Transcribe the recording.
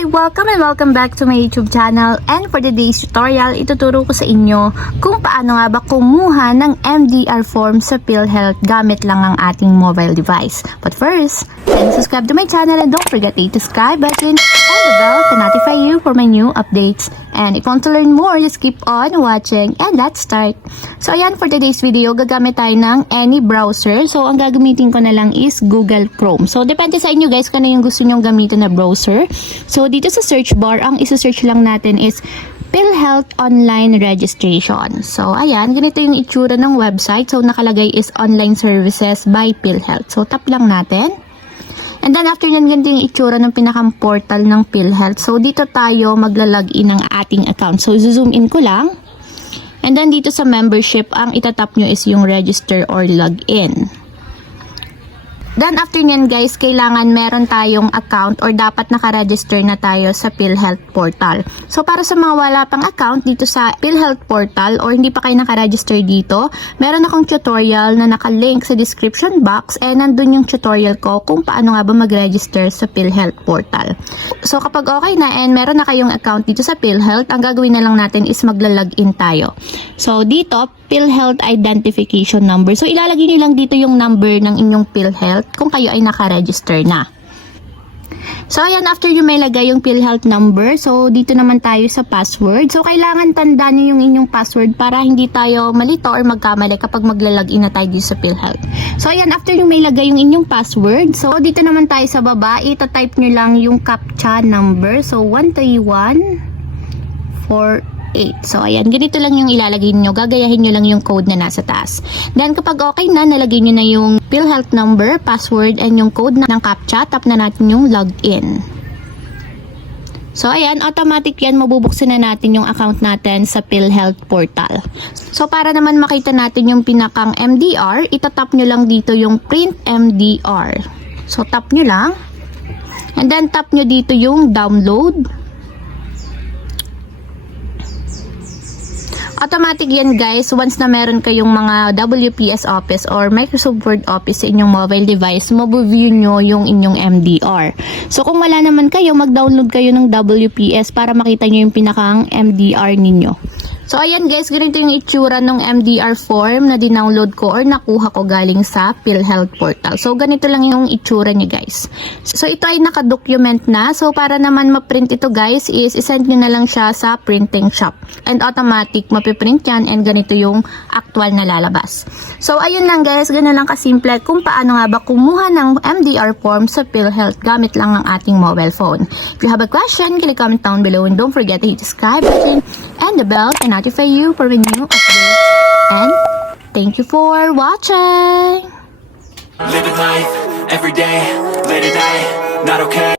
Hi! Welcome back to my YouTube channel, and for today's tutorial, ituturo ko sa inyo kung paano nga ba kumuha ng MDR form sa PhilHealth gamit lang ang ating mobile device. But first, please subscribe to my channel and don't forget to hit the subscribe button and the bell to notify you for my new updates. And if you want to learn more, just keep on watching and let's start. So ayan, for today's video, gagamit tayo ng any browser. So ang gagamitin ko na lang is Google Chrome. So depende sa inyo guys kung ano yung gusto nyong gamitin na browser. So dito sa search bar, ang isa-search lang natin is PhilHealth Online Registration. So ayan, ganito yung itsura ng website. So nakalagay is Online Services by PhilHealth. So tap lang natin. And then after yan, ganito yung itsura ng pinakang portal ng PhilHealth. So dito tayo maglalagin ng ating account. So zoom in ko lang. And then dito sa membership, ang itatap nyo is yung register or login. Then after nyan guys, kailangan meron tayong account or dapat nakaregister na tayo sa PhilHealth portal. So para sa mga wala pang account dito sa PhilHealth portal or hindi pa kayo nakaregister dito, meron akong tutorial na nakalink sa description box and nandun yung tutorial ko kung paano nga ba mag-register sa PhilHealth portal. So kapag okay na and meron na kayong account dito sa PhilHealth, ang gagawin na lang natin is magla-login tayo. So dito, PhilHealth Identification Number. So ilalagay nyo lang dito yung number ng inyong PhilHealth kung kayo ay naka-register na. So ayan, after nyo may lagay yung PhilHealth number, so dito naman tayo sa password. So kailangan tandaan nyo yung inyong password para hindi tayo malito or magkamali kapag maglalagin na tayo dito sa PhilHealth. So ayan, after nyo may lagay yung inyong password, so dito naman tayo sa baba, itatype nyo lang yung CAPTCHA number. So 1314 So, ayan. Ganito lang yung ilalagay nyo. Gagayahin nyo lang yung code na nasa taas. Then, kapag okay na, nalagay nyo na yung PhilHealth number, password, and yung code ng CAPTCHA, tap na natin yung login. So, ayan. Automatic yan. Mabubuksan na natin yung account natin sa PhilHealth portal. So, para naman makita natin yung pinakang MDR, itatap nyo lang dito yung Print MDR. So, tap nyo lang. And then, tap nyo dito yung download. Automatic yan guys, once na meron kayong mga WPS Office or Microsoft Word Office sa inyong mobile device, mabuview nyo yung inyong MDR. So kung wala naman kayo, mag-download kayo ng WPS para makita nyo yung pinakang MDR ninyo. So ayan guys, ganito yung itsura ng MDR form na dinownload ko or nakuha ko galing sa PhilHealth portal. So ganito lang yung itsura niya guys. So ito ay nakadocument na. So para naman ma-print ito guys is isend nyo na lang siya sa printing shop. And automatic mapiprint yan and ganito yung actual na lalabas. So ayun lang guys, ganun lang kasimple kung paano nga ba kumuha ng MDR form sa PhilHealth gamit lang ang ating mobile phone. If you have a question, can you comment down below and don't forget to hit the subscribe button and the bell to notify you for the new updates. And thank you for watching. Living life every day, late at night, not okay.